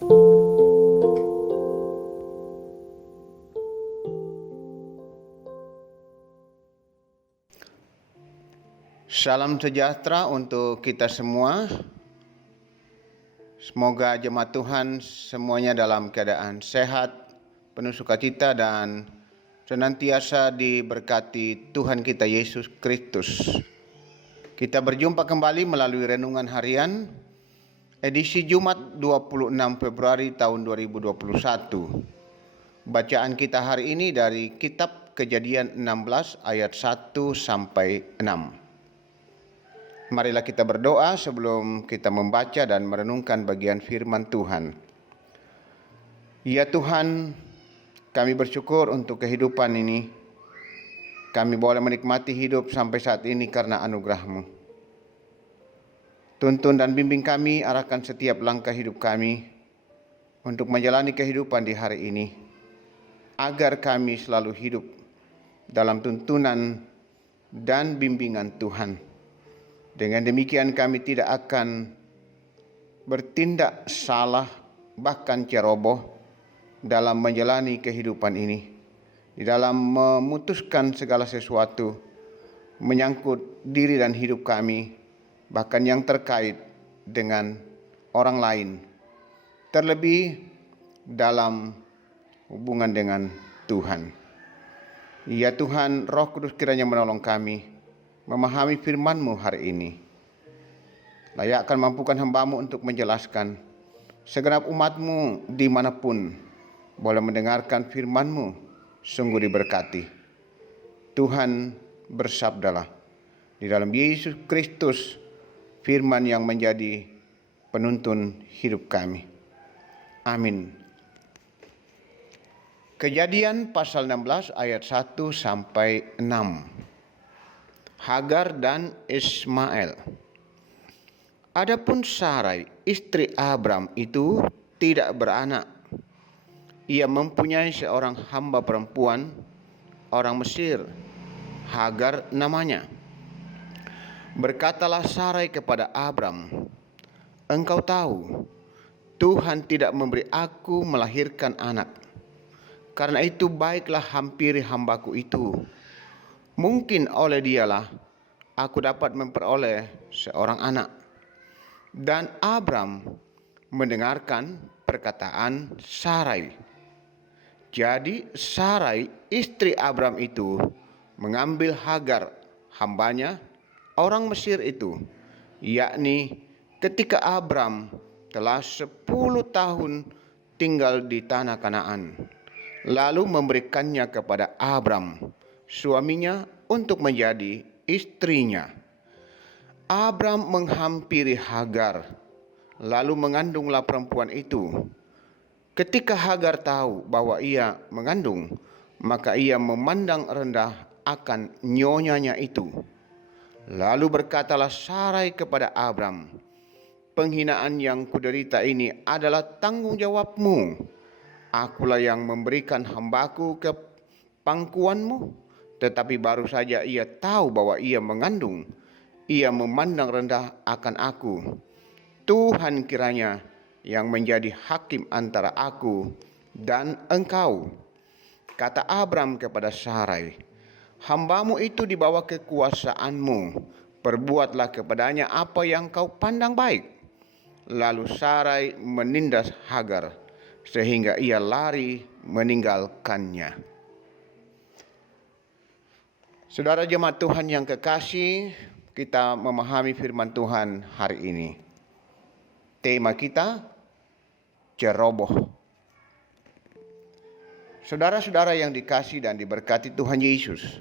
Salam sejahtera untuk kita semua. Semoga jemaat Tuhan semuanya dalam keadaan sehat, penuh sukacita dan senantiasa diberkati Tuhan kita Yesus Kristus. Kita berjumpa kembali melalui renungan harian edisi Jumat 26 Februari tahun 2021. Bacaan kita hari ini dari kitab Kejadian 16 ayat 1 sampai 6. Marilah kita berdoa sebelum kita membaca dan merenungkan bagian firman Tuhan. Ya Tuhan, kami bersyukur untuk kehidupan ini. Kami boleh menikmati hidup sampai saat ini karena anugerah-Mu. Tuntun dan bimbing kami, arahkan setiap langkah hidup kami untuk menjalani kehidupan di hari ini, agar kami selalu hidup dalam tuntunan dan bimbingan Tuhan. Dengan demikian kami tidak akan bertindak salah, bahkan ceroboh dalam menjalani kehidupan ini. Di dalam memutuskan segala sesuatu menyangkut diri dan hidup kami, bahkan yang terkait dengan orang lain. Terlebih dalam hubungan dengan Tuhan. Ya Tuhan, Roh Kudus kiranya menolong kami memahami firman-Mu hari ini. Layakkan mampukan hamba-Mu untuk menjelaskan. Segenap umat-Mu dimanapun boleh mendengarkan firman-Mu, sungguh diberkati. Tuhan bersabdalah. Di dalam Yesus Kristus, firman yang menjadi penuntun hidup kami. Amin. Kejadian pasal 16 ayat 1 sampai 6. Hagar dan Ismail. Adapun Sarai, istri Abram itu tidak beranak. Ia mempunyai seorang hamba perempuan, orang Mesir, Hagar namanya. Berkatalah Sarai kepada Abram, "Engkau tahu, Tuhan tidak memberi aku melahirkan anak. Karena itu baiklah hampiri hambaku itu. Mungkin oleh dialah aku dapat memperoleh seorang anak." Dan Abram mendengarkan perkataan Sarai. Jadi Sarai istri Abram itu mengambil Hagar hambanya orang Mesir itu, yakni ketika Abram telah 10 tahun tinggal di tanah Kanaan, lalu memberikannya kepada Abram suaminya untuk menjadi istrinya. Abram menghampiri Hagar, lalu mengandunglah perempuan itu. Ketika Hagar tahu bahwa ia mengandung, maka ia memandang rendah akan nyonyanya itu. Lalu berkatalah Sarai kepada Abram, "Penghinaan yang kuderita ini adalah tanggung jawabmu. Akulah yang memberikan hambaku ke pangkuanmu." Tetapi baru saja ia tahu bahwa ia mengandung, ia memandang rendah akan aku. Tuhan kiranya yang menjadi hakim antara aku dan engkau. Kata Abram kepada Sarai, "Hambamu itu di bawah kekuasaanmu. Perbuatlah kepadanya apa yang kau pandang baik." Lalu Sarai menindas Hagar, sehingga ia lari meninggalkannya. Saudara jemaat Tuhan yang kekasih, kita memahami firman Tuhan hari ini. Tema kita, ceroboh. Saudara-saudara yang dikasih dan diberkati Tuhan Yesus,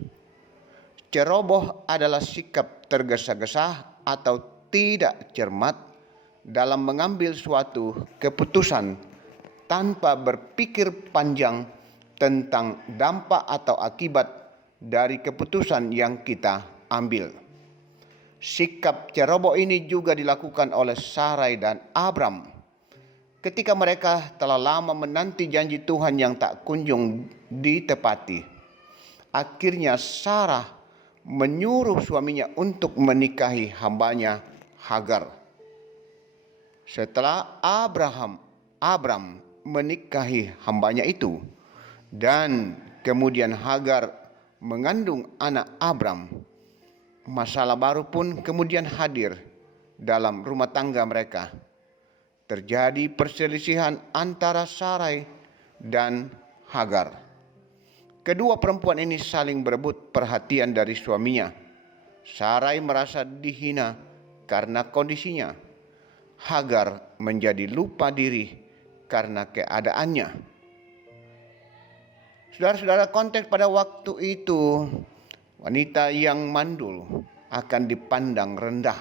ceroboh adalah sikap tergesa-gesa atau tidak cermat dalam mengambil suatu keputusan tanpa berpikir panjang tentang dampak atau akibat dari keputusan yang kita ambil. Sikap ceroboh ini juga dilakukan oleh Sarai dan Abram ketika mereka telah lama menanti janji Tuhan yang tak kunjung ditepati. Akhirnya Sarah menyuruh suaminya untuk menikahi hambanya Hagar. Setelah Abraham Abram menikahi hambanya itu, dan kemudian Hagar mengandung anak Abram, masalah baru pun kemudian hadir dalam rumah tangga mereka. Terjadi perselisihan antara Sarai dan Hagar. Kedua perempuan ini saling berebut perhatian dari suaminya. Sarai merasa dihina karena kondisinya. Hagar menjadi lupa diri karena keadaannya. Saudara-saudara, konteks pada waktu itu, wanita yang mandul akan dipandang rendah.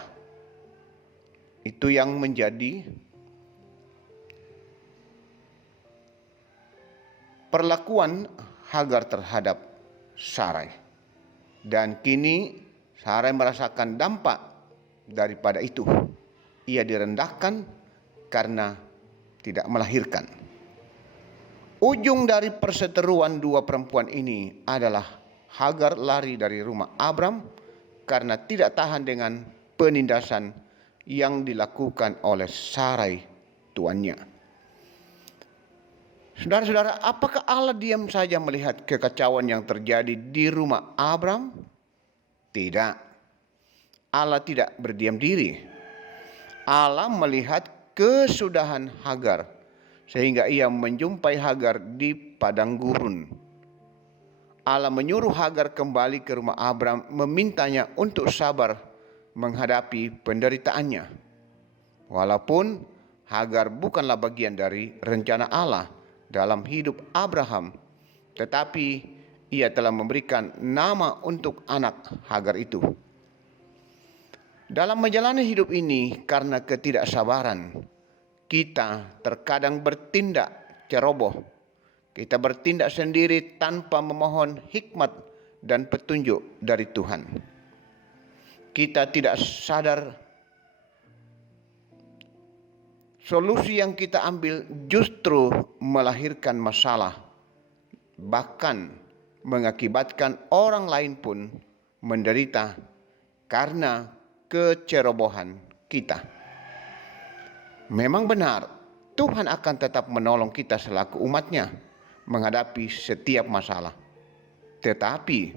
Itu yang menjadi perlakuan Hagar terhadap Sarai. Dan kini Sarai merasakan dampak daripada itu. Ia direndahkan karena tidak melahirkan. Ujung dari perseteruan dua perempuan ini adalah Hagar lari dari rumah Abram karena tidak tahan dengan penindasan yang dilakukan oleh Sarai tuannya. Saudara-saudara, apakah Allah diam saja melihat kekacauan yang terjadi di rumah Abram? Tidak. Allah tidak berdiam diri. Allah melihat kesudahan Hagar sehingga ia menjumpai Hagar di padang gurun. Allah menyuruh Hagar kembali ke rumah Abram, memintanya untuk sabar menghadapi penderitaannya. Walaupun Hagar bukanlah bagian dari rencana Allah dalam hidup Abraham, tetapi ia telah memberikan nama untuk anak Hagar itu. Dalam menjalani hidup ini, karena ketidaksabaran, kita terkadang bertindak ceroboh. Kita bertindak sendiri tanpa memohon hikmat dan petunjuk dari Tuhan. Kita tidak sadar solusi yang kita ambil justru melahirkan masalah, bahkan mengakibatkan orang lain pun menderita karena kecerobohan kita. Memang benar, Tuhan akan tetap menolong kita selaku umatnya menghadapi setiap masalah. Tetapi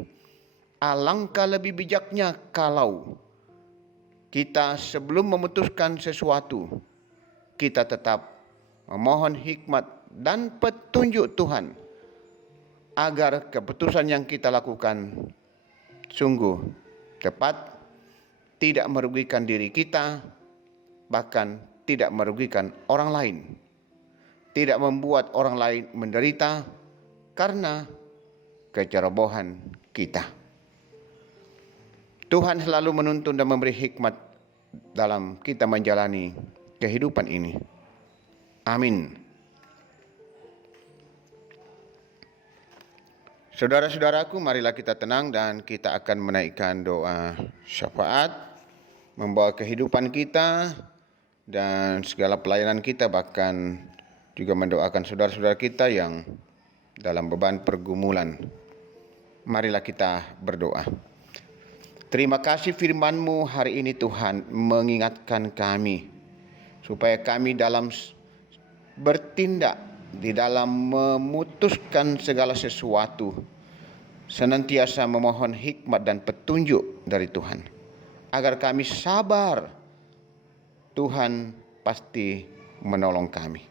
alangkah lebih bijaknya kalau kita sebelum memutuskan sesuatu, kita tetap memohon hikmat dan petunjuk Tuhan agar keputusan yang kita lakukan sungguh tepat, tidak merugikan diri kita, bahkan tidak merugikan orang lain, tidak membuat orang lain menderita karena kecerobohan kita. Tuhan selalu menuntun dan memberi hikmat dalam kita menjalani kehidupan ini. Amin. Saudara-saudaraku, marilah kita tenang dan kita akan menaikkan doa syafaat, membawa kehidupan kita dan segala pelayanan kita, bahkan juga mendoakan saudara-saudara kita yang dalam beban pergumulan. Marilah kita berdoa. Terima kasih firman-Mu hari ini Tuhan mengingatkan kami supaya kami dalam bertindak, di dalam memutuskan segala sesuatu, senantiasa memohon hikmat dan petunjuk dari Tuhan, agar kami sabar. Tuhan pasti menolong kami.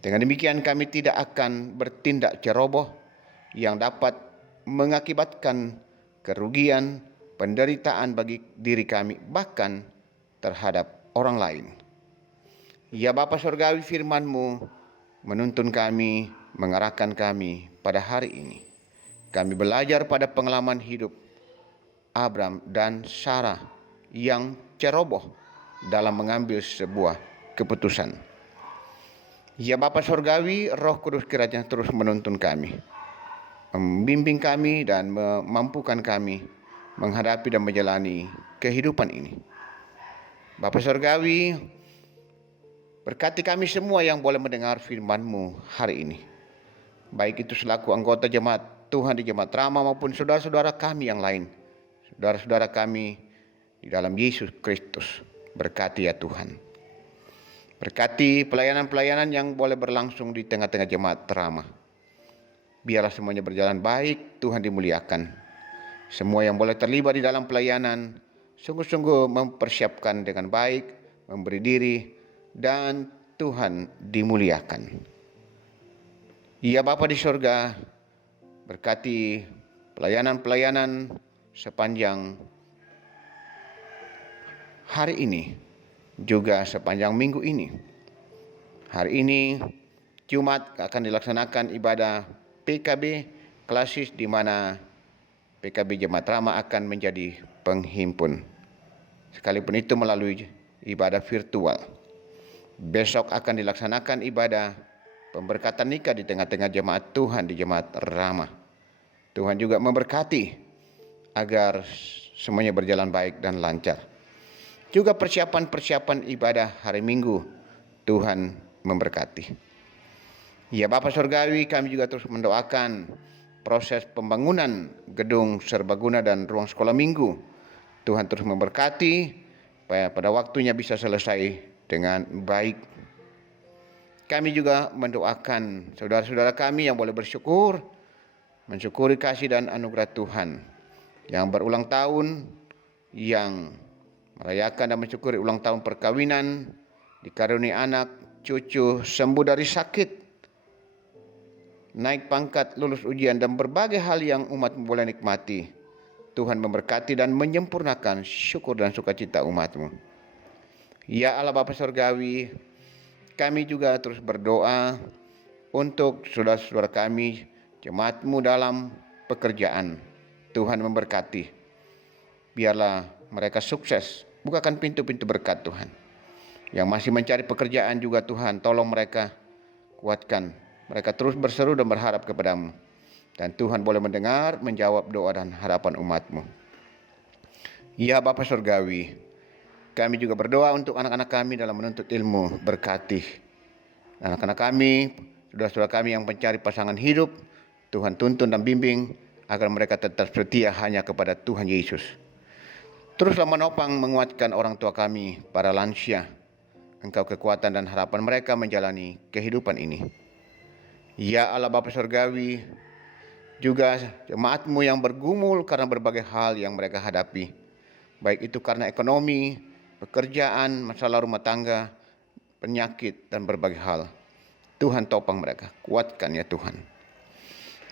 Dengan demikian kami tidak akan bertindak ceroboh yang dapat mengakibatkan kerugian, penderitaan bagi diri kami, bahkan terhadap orang lain. Ya Bapa Surgawi, firman-Mu menuntun kami, mengarahkan kami pada hari ini. Kami belajar pada pengalaman hidup Abram dan Sarah yang ceroboh dalam mengambil sebuah keputusan. Ya Bapa Surgawi, Roh Kudus kiranya terus menuntun kami, membimbing kami dan memampukan kami menghadapi dan menjalani kehidupan ini. Bapa Surgawi, berkati kami semua yang boleh mendengar firman-Mu hari ini, baik itu selaku anggota jemaat Tuhan di Jemaat Rama maupun saudara-saudara kami yang lain, saudara-saudara kami di dalam Yesus Kristus. Berkati ya Tuhan. Berkati pelayanan-pelayanan yang boleh berlangsung di tengah-tengah jemaat Ramah. Biarlah semuanya berjalan baik, Tuhan dimuliakan. Semua yang boleh terlibat di dalam pelayanan sungguh-sungguh mempersiapkan dengan baik, memberi diri, dan Tuhan dimuliakan. Ya Bapa di sorga, berkati pelayanan-pelayanan sepanjang hari ini, juga sepanjang minggu ini. Hari ini Jumat akan dilaksanakan ibadah PKB klasis di mana PKB Jemaat Ramah akan menjadi penghimpun. Sekalipun itu melalui ibadah virtual. Besok akan dilaksanakan ibadah pemberkatan nikah di tengah-tengah jemaat Tuhan di Jemaat Ramah. Tuhan juga memberkati agar semuanya berjalan baik dan lancar. Juga persiapan-persiapan ibadah hari Minggu, Tuhan memberkati. Ya Bapa Surgawi, kami juga terus mendoakan proses pembangunan gedung serbaguna dan ruang sekolah minggu. Tuhan terus memberkati supaya pada waktunya bisa selesai dengan baik. Kami juga mendoakan saudara-saudara kami yang boleh bersyukur, mensyukuri kasih dan anugerah Tuhan, yang berulang tahun, yang merayakan dan mensyukuri ulang tahun perkawinan, dikaruniai anak, cucu, sembuh dari sakit, naik pangkat, lulus ujian, dan berbagai hal yang umat boleh nikmati. Tuhan memberkati dan menyempurnakan syukur dan sukacita umat-Mu. Ya Allah Bapa Surgawi, kami juga terus berdoa untuk saudara-saudara kami, jemaat-Mu dalam pekerjaan. Tuhan memberkati. Biarlah mereka sukses. Bukakan pintu-pintu berkat Tuhan. Yang masih mencari pekerjaan juga Tuhan, tolong mereka, kuatkan. Mereka terus berseru dan berharap kepadamu. Dan Tuhan boleh mendengar, menjawab doa dan harapan umat-Mu. Ya Bapa Surgawi, kami juga berdoa untuk anak-anak kami dalam menuntut ilmu, berkati. Anak-anak kami, saudara-saudara kami yang mencari pasangan hidup, Tuhan tuntun dan bimbing agar mereka tetap setia hanya kepada Tuhan Yesus. Teruslah menopang, menguatkan orang tua kami, para lansia. Engkau kekuatan dan harapan mereka menjalani kehidupan ini. Ya Allah Bapa Surgawi, juga jemaat-Mu yang bergumul karena berbagai hal yang mereka hadapi. Baik itu karena ekonomi, pekerjaan, masalah rumah tangga, penyakit, dan berbagai hal. Tuhan topang mereka, kuatkan ya Tuhan.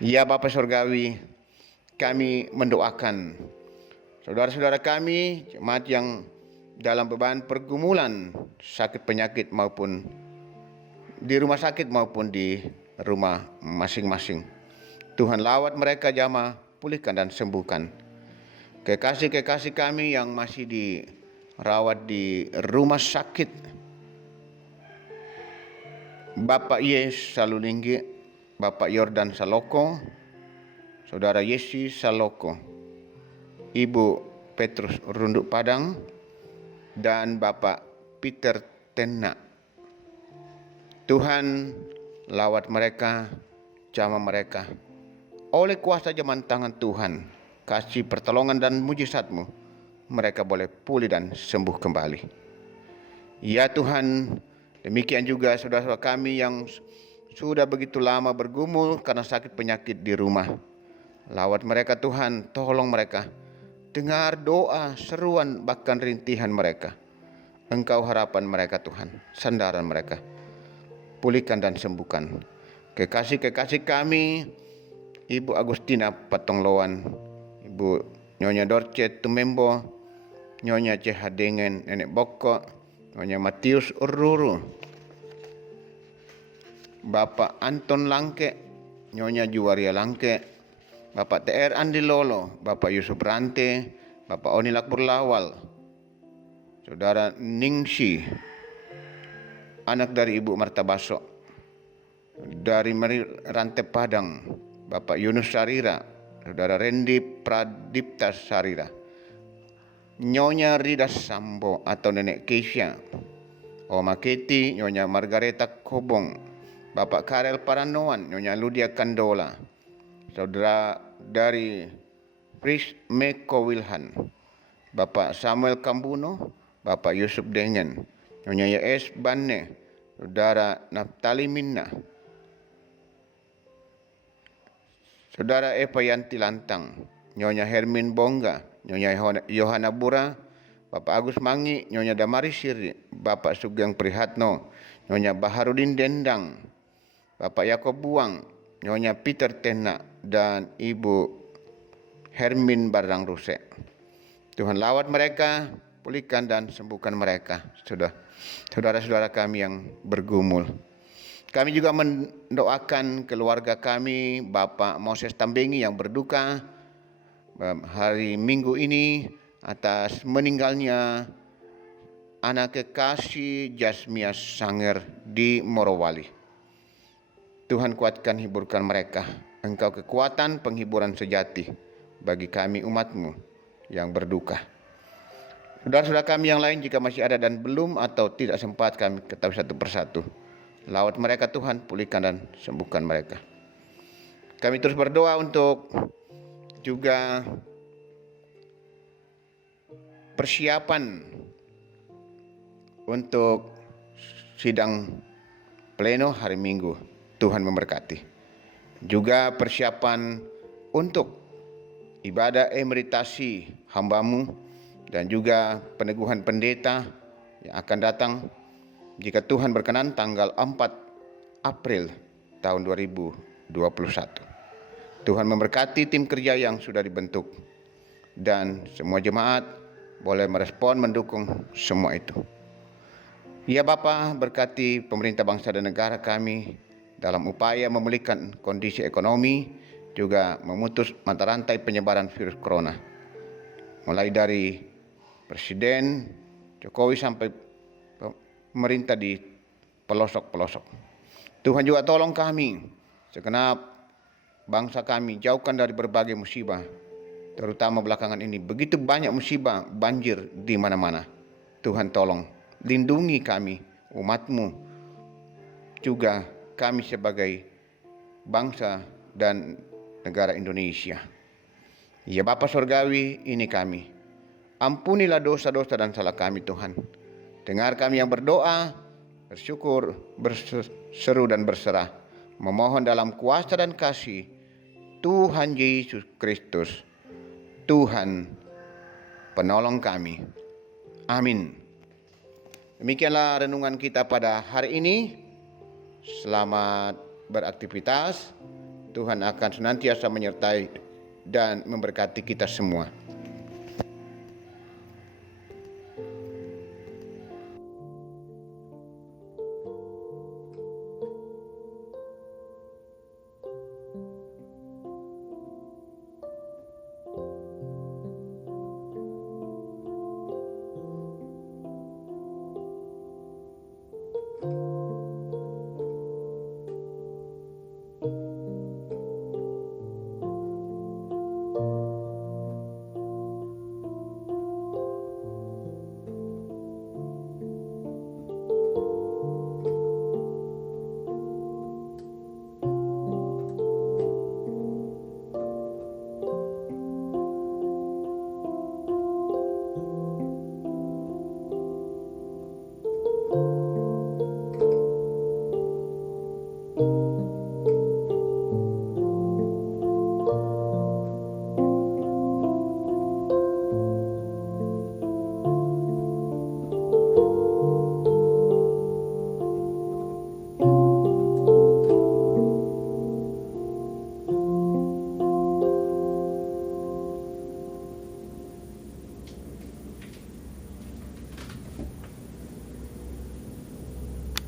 Ya Bapa Surgawi, kami mendoakan saudara-saudara kami, jemaat yang dalam beban pergumulan, sakit penyakit maupun di rumah sakit maupun di rumah masing-masing. Tuhan lawat mereka jamah, pulihkan dan sembuhkan. Kekasih-kekasih kami yang masih dirawat di rumah sakit, Bapak Yes Salulinggi, Bapak Yordan Saloko, Saudara Yesi Saloko, Ibu Petrus Runduk Padang, dan Bapak Peter Tena. Tuhan lawat mereka, jamah mereka. Oleh kuasa jemaat tangan Tuhan, kasih pertolongan dan mujizat-Mu, mereka boleh pulih dan sembuh kembali. Ya Tuhan, demikian juga saudara-saudara kami yang sudah begitu lama bergumul karena sakit penyakit di rumah. Lawat mereka Tuhan, tolong mereka. Dengar doa, seruan, bahkan rintihan mereka. Engkau harapan mereka Tuhan, sandaran mereka. Pulihkan dan sembuhkan. Kekasih-kekasih kami, Ibu Agustina Patongloan, Ibu Nyonya Dorce Tumembo, Nyonya Cehadengen Nenek Boko, Nyonya Matius Ururu, Bapak Anton Langke, Nyonya Juwaria Langke, Bapak TR Andi Lolo, Bapak Yusuf Rante, Bapak Oni Lakbur Lawal, Saudara Ningsi, anak dari Ibu Marta Baso, dari Rante Padang, Bapak Yunus Sarira, Saudara Rendi Pradipta Sarira, Nyonya Rida Sambo atau Nenek Keisha, Oma Keti, Nyonya Margareta Kobong, Bapak Karel Paranoan, Nyonya Ludia Kandola, Saudara dari Pris Meko Wilhan, Bapak Samuel Kambuno, Bapak Yusuf Dengen, Nyonya Yaes Banne, Saudara Naftali Minna, Saudara Eva Yanti Lantang, Nyonya Hermin Bongga, Nyonya Yohana Bura, Bapak Agus Mangi, Nyonya Damari Siri, Bapak Sugeng Prihatno, Nyonya Baharudin Dendang, Bapak Yakob Buang, Nyonya Peter Tena, dan Ibu Hermin Barang Ruse. Tuhan lawat mereka, pulihkan dan sembuhkan mereka, saudara-saudara kami yang bergumul. Kami juga mendoakan keluarga kami, Bapak Moses Tambengi yang berduka hari Minggu ini atas meninggalnya anak kekasih Jasmia Sanger di Morowali. Tuhan kuatkan, hiburkan mereka. Engkau kekuatan penghiburan sejati bagi kami umat-Mu yang berduka. Saudara-saudara kami yang lain jika masih ada dan belum atau tidak sempat kami ketahui satu persatu. Lawat mereka Tuhan, pulihkan dan sembuhkan mereka. Kami terus berdoa untuk juga persiapan untuk sidang pleno hari Minggu. Tuhan memberkati. Juga persiapan untuk ibadah emeritasi hamba-Mu dan juga peneguhan pendeta yang akan datang jika Tuhan berkenan tanggal 4 April tahun 2021. Tuhan memberkati tim kerja yang sudah dibentuk dan semua jemaat boleh merespon mendukung semua itu. Ya Bapa, berkati pemerintah bangsa dan negara kami dalam upaya memulihkan kondisi ekonomi, juga memutus mata rantai penyebaran virus corona. Mulai dari Presiden Jokowi sampai pemerintah di pelosok-pelosok. Tuhan juga tolong kami, segenap bangsa kami, jauhkan dari berbagai musibah, terutama belakangan ini. Begitu banyak musibah, banjir di mana-mana. Tuhan tolong, lindungi kami, umat-Mu, juga kami sebagai bangsa dan negara Indonesia. Ya Bapa Surgawi, ini kami. Ampunilah dosa-dosa dan salah kami Tuhan. Dengar kami yang berdoa, bersyukur, berseru dan berserah. Memohon dalam kuasa dan kasih Tuhan Yesus Kristus, Tuhan penolong kami. Amin. Demikianlah renungan kita pada hari ini. Selamat beraktivitas. Tuhan akan senantiasa menyertai dan memberkati kita semua.